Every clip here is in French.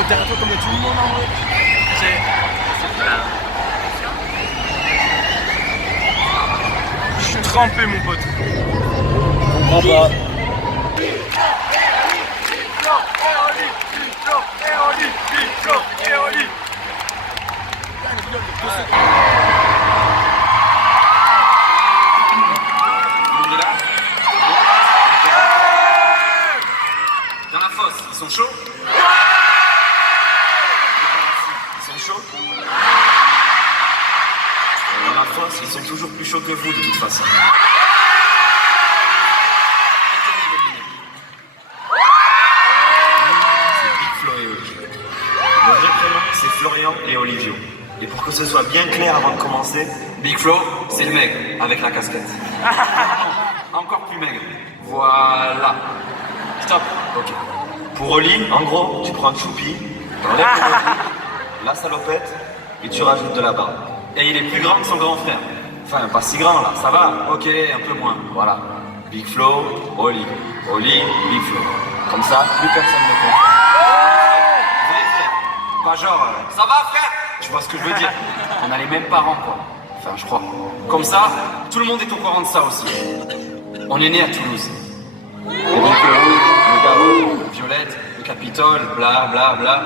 Oh, t'es un peu comme tout le monde en vrai. Je suis trempé, mon pote. On comprend pas. Dans la fosse, ils sont chauds? Ils sont chauds? Dans la fosse, ils sont toujours plus chauds que vous de toute façon. C'est Big Flo et Oli. Le vrai prénom, c'est Florian et Olivio. Et pour que ce soit bien clair avant de commencer, Big Flo, c'est le maigre, avec la casquette. Encore plus maigre. Voilà. Stop. Ok. Pour Oli, en gros, tu prends Choupi, t'enlèves le Oli, la salopette, et tu rajoutes de la barbe. Et il est plus grand que son grand frère. Enfin, pas si grand là, ça va? Ok, un peu moins. Voilà. Big Flo, Oli. Oli, Big Flo. Comme ça, plus personne ne comprend. Vrai frère. Pas genre, ça va frère? Tu vois ce que je veux dire? On a les mêmes parents quoi. Enfin, je crois. Comme ça, tout le monde est au courant de ça aussi. On est né à Toulouse. Et donc, le Garo, Violette, le Capitole, bla bla bla.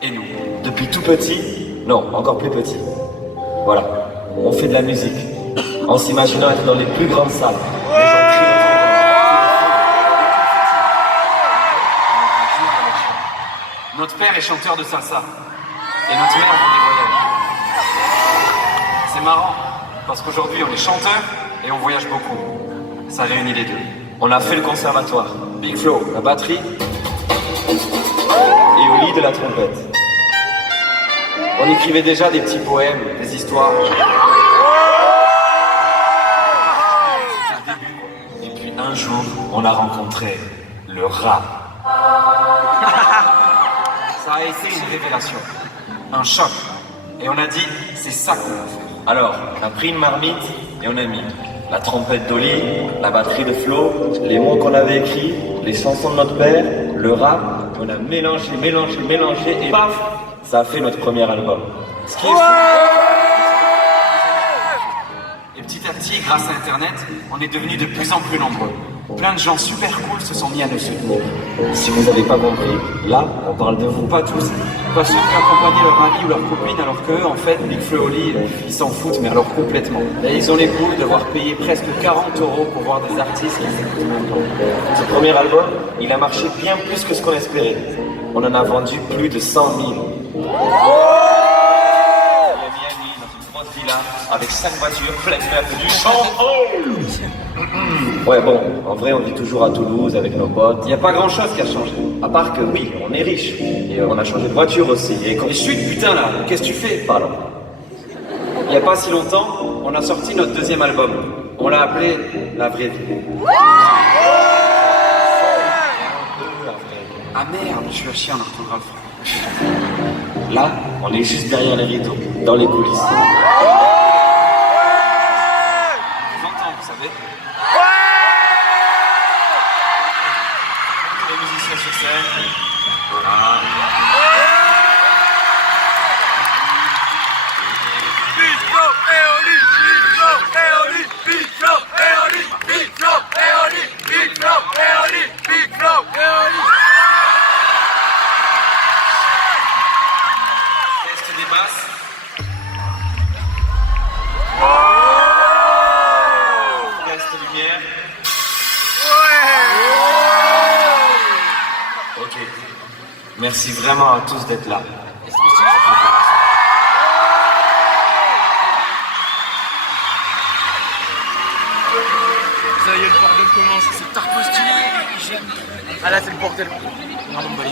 Et nous. Depuis tout petit, non, encore plus petit. Voilà, on fait de la musique. En s'imaginant être dans les plus grandes salles. Les gens crient autour. Notre père est chanteur de salsa. Et notre mère vend des voyages. C'est marrant, parce qu'aujourd'hui on est chanteur et on voyage beaucoup. Ça réunit les deux. On a fait le conservatoire. Big Flo, la batterie. Et Oli de la trompette. On écrivait déjà des petits poèmes, des histoires. C'était le début. Et puis un jour, on a rencontré le rap. Ça a été une révélation, un choc. Et on a dit, c'est ça qu'on va faire. Alors, on a pris une marmite et on a mis la trompette d'Oli, la batterie de Flo, les mots qu'on avait écrits, les chansons de notre père, le rap. On a mélangé et paf, ça a fait notre premier album. Ce qui est fou. Et petit à petit, grâce à Internet, on est devenus de plus en plus nombreux. Plein de gens super cool se sont mis à nous soutenir. Si vous n'avez pas compris, là, on parle de vous. Pas tous. Pas ceux qui accompagnaient leur ami ou leur copine, alors qu'eux, en fait, Big Flo et Oli, ils s'en foutent, mais alors complètement. Et ils ont les boules de devoir payer presque 40 € pour voir des artistes qui s'écoutent même pas. Ce premier album, il a marché bien plus que ce qu'on espérait. On en a vendu plus de 100 000. Avec 5 voitures pleines du champagne. Ouais bon, en vrai on vit toujours à Toulouse avec nos potes. Il n'y a pas grand chose qui a changé. À part que oui, on est riche. Et on a changé de voiture aussi. Et quand... Chut putain là, qu'est-ce que tu fais? Pardon. Il n'y a pas si longtemps, on a sorti notre deuxième album. On l'a appelé La Vraie Vie. Ah merde, je suis à chier en orthographe. Là, on est juste derrière les rideaux, dans les coulisses. Vous savez. Les musiciens sur scène. Voilà. Big Flo et Oli, Big Flo et Oli, Big Flo et Oli, Big Flo et Oli, Big Flo et Oli, Big Flo et Oli. Test des basses. Ok. Merci vraiment à tous d'être là. Ça y est, le bordel commence. C'est tard postulé. Ah là, c'est le bordel. Non, non, bah,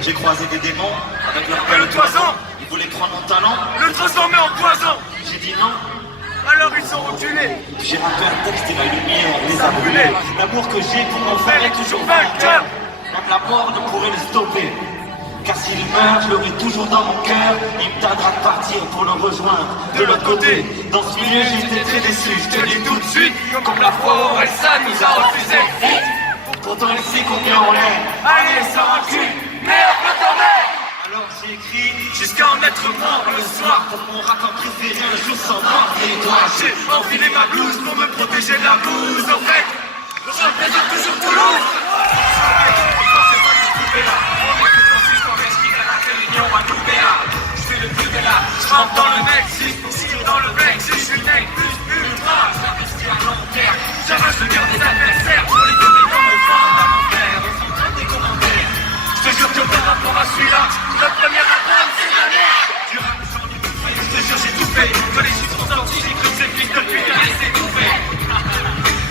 J'ai croisé des démons avec leur belle toison. Ils voulaient prendre mon talent, le transformer en poison. j'ai dit non. Alors ils sont reculés. J'ai rappelé un texte et la lumière les a brûlés. L'amour que j'ai pour mon frère est toujours vainqueur. Même la mort ne pourrait le stopper. Car s'il meurt, je l'aurai toujours dans mon cœur. Il me tardera de partir pour le rejoindre de l'autre côté. Dans ce milieu, j'étais très déçu, je te le dis tout de suite. Comme la fois où Elsa nous a refusé. Pourtant, il sait combien on l'aime. Allez, sans rancune, merde, me t'emmène. Alors j'ai écrit jusqu'à en être mort le soir. Pour mon rappeur préféré, un jour sans mort. Et toi, j'ai enfilé ma blouse pour me protéger de la blouse. En fait, je représente toujours Toulouse. Je fais le plus de là, je rentre dans le Mexique, si je dans le Mexique, je suis né plus ultra, j'investis à long terme, j'arrache le cœur des adversaires, pour les donner dans mon ventre, à mon frère, et sans prendre des commentaires. Je te jure que par rapport à celui-là, notre premier album c'est la merde. Du rap j'en ai tout fait, je te jure j'ai tout fait, quand les chiffres sont sortis, j'ai cru que c'est fils de pute, allez c'est tout fait.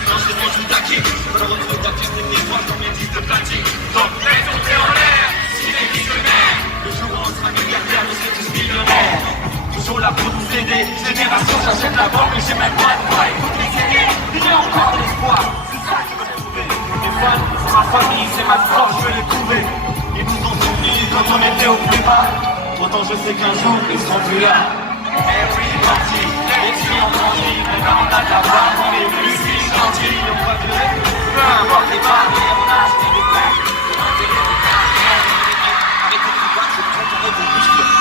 Non je mange une taquille, je peux le retrouver ta pièce des fois dans mes disques de platine. Donc mets ton pied en l'air, si les vies je mets. Le jour où on sera milliardaire, nous serons tous millionnaires. Toujours là pour nous aider. Génération, j'achète la banque et j'ai même pas de quoi. Écoute les aider, il y a encore de l'espoir. C'est ça que je veux trouver. Mes fans, c'est ma famille, c'est ma force, je veux les trouver. Ils nous ont soutenus quand on était au plus bas. Pourtant je sais qu'un jour, ils seront plus là. Eh oui, parti, les filles ont grandi. Maintenant on a de la barre, on est plus si gentils. On va de peu importe les barrières, on a acheté des plaques.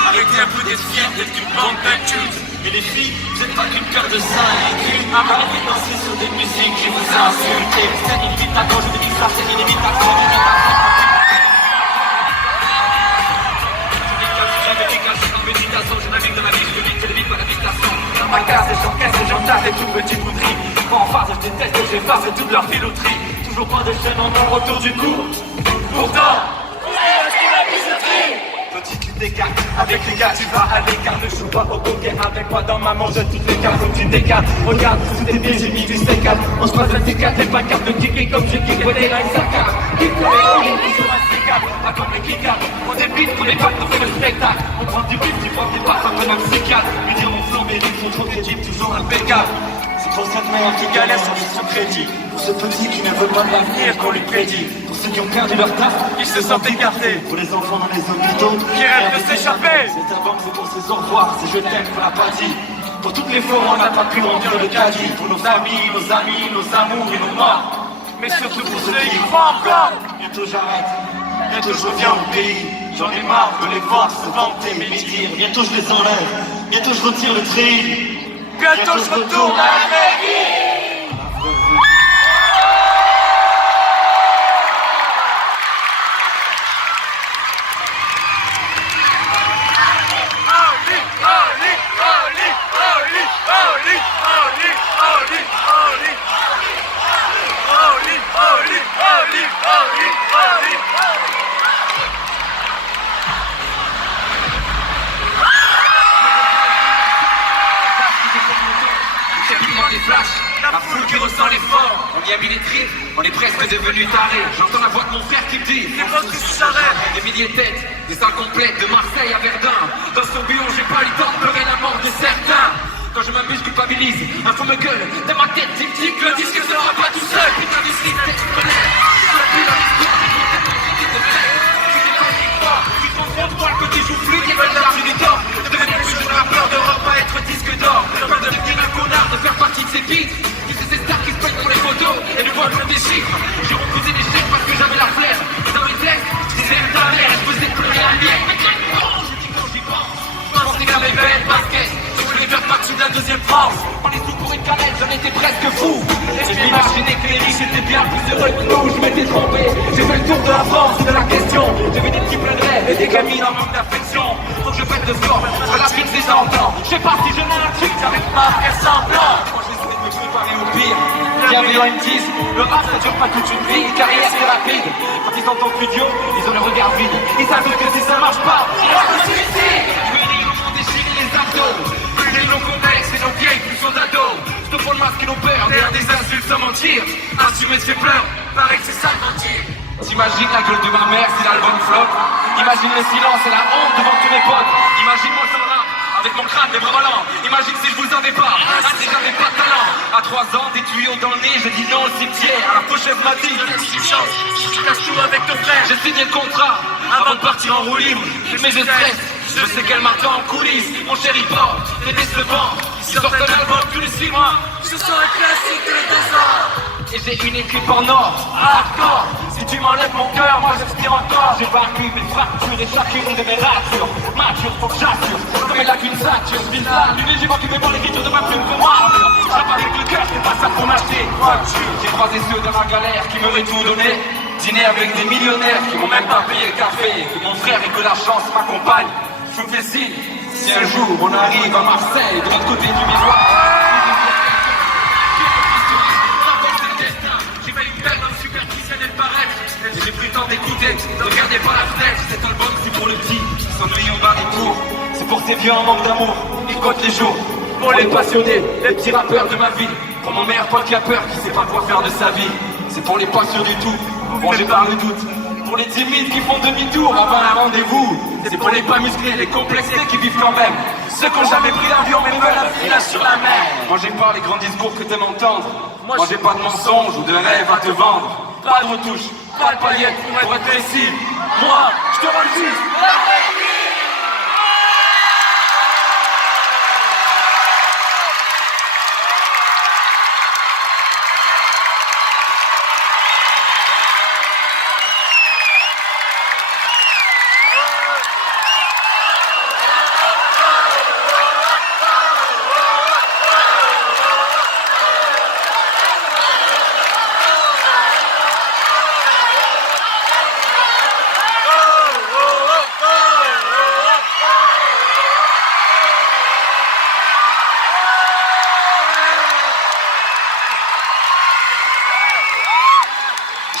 Arrêtez un peu d'être fiers d'être une bande d'incultes. Et les filles, vous êtes pas qu'une paire de seins et cul. Arrêtez de danser sur des musiques qui vous insultent. C'est une limite à gauche, je te dis ça, c'est une limite à gauche, une limite à gauche. Je dégage, je suis méditation, je navigue de ma vie, je vis que les vies par l'habitation. Dans ma case, j'encaisse et j'entasse des toutes petites bouteries. Pas en face, je déteste et j'efface toute leur filouterie. Toujours pas de chaîne en or autour du cou. Pourtant, tu t'écartes, avec les gars tu vas à l'écart. Ne joue pas au poker avec moi dans ma manche de toutes les cartes où tu t'écartes. Regarde, sous tes pieds j'ai mis du C4. On se passe un T4, les pancartes de kicker comme je kick. Voler là une saccade, kick comme les couilles, toujours un C4. Pas comme les kickers, on débite, on est pas pour faire le spectacle. On prend du but, tu prends des passes comme un psychiatre. Lui dire mon flanc, mais ils sont trop crédibles, toujours impeccable. C'est pour cette mère qui galère sur son crédit. Pour ce petit qui ne veut pas de l'avenir qu'on lui prédit. Pour ceux qui ont perdu leur taf, ils se sentent écartés. Pour les enfants dans les hôpitaux qui rêvent de s'échapper. C'est un banque, c'est pour ses au revoir, c'est je t'aime qu'on n'a pas dit. Pour toutes les fois où on n'a pas pu remplir le caddie. Pour nos familles, nos amis, nos amours et nos morts. Mais surtout pour ceux qui y croient encore. Bientôt j'arrête, bientôt je reviens au pays. J'en ai marre de les voir se vanter, médire. Bientôt je les enlève, bientôt je retire le tri. Bientôt je retourne à la mairie. La foule qui ressent l'effort, on y a mis les tripes, on est presque devenus tarés. J'entends la voix de mon frère qui me dit les votes qui s'arrêtent. Des milliers de têtes, des salles complètes de Marseille à Verdun. Dans son bureau, j'ai pas eu le temps de pleurer la mort de certains. Quand je m'amuse, culpabilise, un faux me gueule. Dans ma tête, tic-tic, le disque sera pas tout seul. Putain du slip, tête, je me lève. Je suis plus dans l'histoire, mais mon tête, j'ai dit de faire. Tu t'es pas une fois, tu te rends compte, moi, le côté joufflu qui veulent l'argent du temps. De devenir plus de rappeur d'Europe à être disque d'or. Pas de devenir un connard, de faire partie de ces beats. Tu sais, ces stars qui se peignent pour les photos et ne voient comme des chiffres. J'ai refusé des chèques parce que j'avais la flemme. Dans mes textes, je disais ta mère, je faisais pleurer la mienne. Mais quel con, je dis quand j'y pense. Je pensais qu'à mes belles baskets. Je voulais faire partie de la deuxième France. On est tout pour une canette, j'en étais presque fou. Et je m'imaginais que les riches étaient bien plus heureux que nous. Je m'étais trompé, j'ai fait le tour de la France, de la question. J'avais des petits pleins de rêves et des gamines en manque d'affection. Faut que je pète de sport, sur la pire des enfants. Je sais pas si je n'ai un truc, j'arrive pas à faire semblant. Moi j'essaie de me préparer au pire. Bienveillant ils me disent, le rap ça dure pas toute une vie, une carrière c'est rapide. Quand ils entendent Studio, ils ont le regard vide. Ils savent que si ça marche pas, ils vont se suicider. Je vais rire, on déchirer les abdos. Plus nos complexes et nos vieilles pulsions d'ado. Je te prends le masque et nos peurs, derrière des insultes sans mentir. Assumer ses pleurs, paraît que c'est ça de mentir. T'imagines la gueule de ma mère si l'album flop. Imagine le silence et la honte devant tous mes potes. Imagine-moi sans rap, avec mon crâne des bras rollants. Imagine si je vous avais pas, si j'avais pas de talent. À 3 ans, des tuyaux dans le nez, j'ai dit non au cimetière. À la pochette m'a dit, Tu chances, tu casses tout avec ton frère. j'ai signé le contrat avant de partir en roue libre. Mais je stresse, je sais qu'elle m'attend en coulisses. Mon chéri Bob, t'es décevant. Ils sortent un album tous les 6 mois. Ce sont les classiques de désordre. Et j'ai une équipe en or, hardcore. Si tu m'enlèves mon cœur, moi j'inspire encore. J'ai vaincu mes fractures et chacune de mes ratures. Mature, faut que j'assure, comme elle a qu'une sature. Je vis là, lui j'ai manqué mes balles, l'écriture de ma plume pour moi. J'rappe avec le cœur, c'est pas ça pour m'acheter. J'ai croisé ceux de ma galère qui m'auraient tout donné. Dîner avec des millionnaires qui m'ont même pas payé le café. Que mon frère et que la chance m'accompagnent. Je vous fais signe, si un jour on arrive à Marseille, de l'autre côté du miroir. Et j'ai pris le temps d'écouter, ne regardez pas la fenêtre. Cet album c'est pour le petit qui s'ennuie au bas des tours. C'est pour ces vieux en manque d'amour, ils comptent les jours. Pour les passionnés, les petits rappeurs de ma vie. Pour mon meilleur pote qui a peur, qui sait pas quoi faire de sa vie. C'est pour les pas sûrs du tout, rongés par le doute. Pour les timides qui font demi-tour avant un rendez-vous. C'est pour les pas musclés, les complexés qui vivent quand même. Ceux qui ont jamais pris l'avion mais veulent un village sur la mer. Moi j'ai pas les grands discours que t'aimes entendre. Moi j'ai pas de mensonges ou de rêves à te vendre. Pas de retouche, pas de paillettes pour être précis. Moi, je te refuse.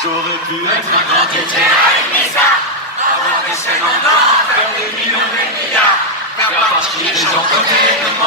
J'aurais pu être Un grand DJ à Ibiza, avoir des scènes en or, faire des millions de milliards, faire partie des gens côté.